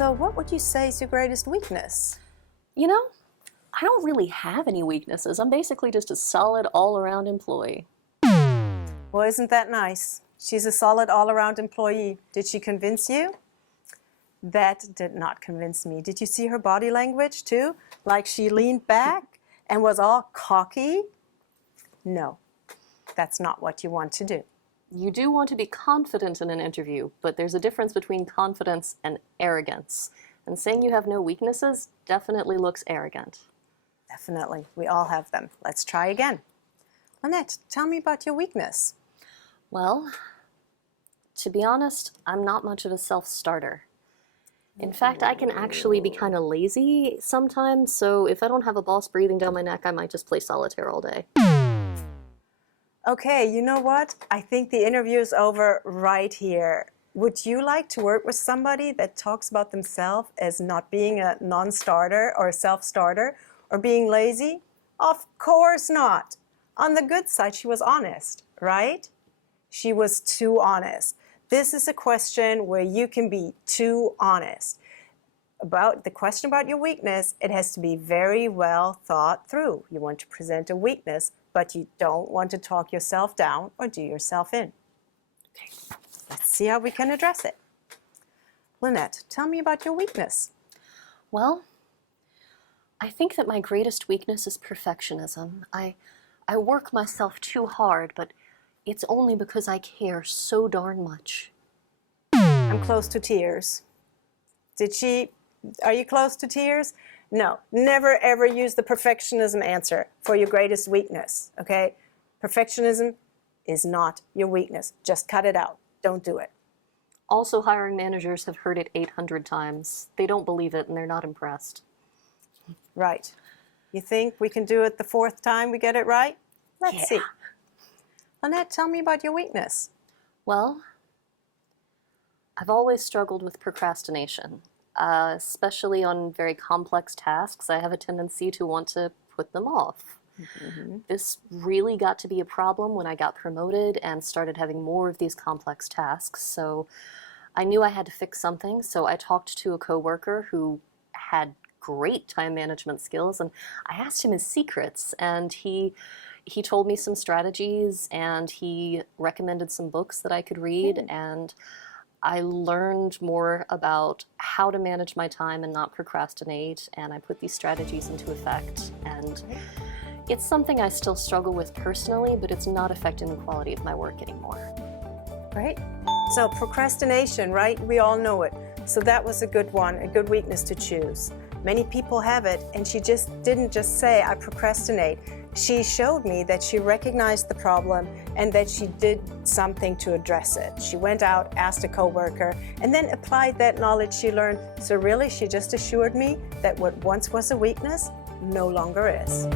So what would you say is your greatest weakness? You know, I don't really have any weaknesses. I'm basically just a solid all-around employee. Well, isn't that nice? She's a solid all-around employee. Did she convince you? That did not convince me. Did you see her body language too? Like she leaned back and was all cocky? No, that's not what you want to do. You do want to be confident in an interview, but there's a difference between confidence and arrogance. And saying you have no weaknesses definitely looks arrogant. Definitely. We all have them. Let's try again. Lynette, tell me about your weakness. Well, to be honest, I'm not much of a self-starter. In fact, I can actually be kind of lazy sometimes, so if I don't have a boss breathing down my neck, I might just play solitaire all day. Okay, you know what? I think the interview is over right here. Would you like to work with somebody that talks about themselves as not being a non-starter or a self-starter or being lazy? Of course not. On the good side, she was honest, right? She was too honest. This is a question where you can be too honest. About the question about your weakness, it has to be very well thought through. You want to present a weakness, but you don't want to talk yourself down or do yourself in. Okay, let's see how we can address it. Lynette, tell me about your weakness. Well, I think that my greatest weakness is perfectionism. I work myself too hard, but it's only because I care so darn much. I'm close to tears. Are you close to tears? No, never ever use the perfectionism answer for your greatest weakness, okay? Perfectionism is not your weakness. Just cut it out. Don't do it. Also, hiring managers have heard it 800 times. They don't believe it and they're not impressed. Right. You think we can do it the 4th time we get it right? Let's see. Lynette, tell me about your weakness. Well, I've always struggled with procrastination, especially on very complex tasks. I have a tendency to want to put them off. This really got to be a problem when I got promoted and started having more of these complex tasks. So I knew I had to fix something, so I talked to a coworker who had great time management skills, and I asked him his secrets, and he told me some strategies, and he recommended some books that I could read, and I learned more about how to manage my time and not procrastinate, and I put these strategies into effect. And it's something I still struggle with personally, but it's not affecting the quality of my work anymore. Great. So procrastination, right? We all know it. So that was a good one, a good weakness to choose. Many people have it, and she didn't just say, I procrastinate. She showed me that she recognized the problem and that she did something to address it. She went out, asked a coworker, and then applied that knowledge she learned. So really, she just assured me that what once was a weakness no longer is.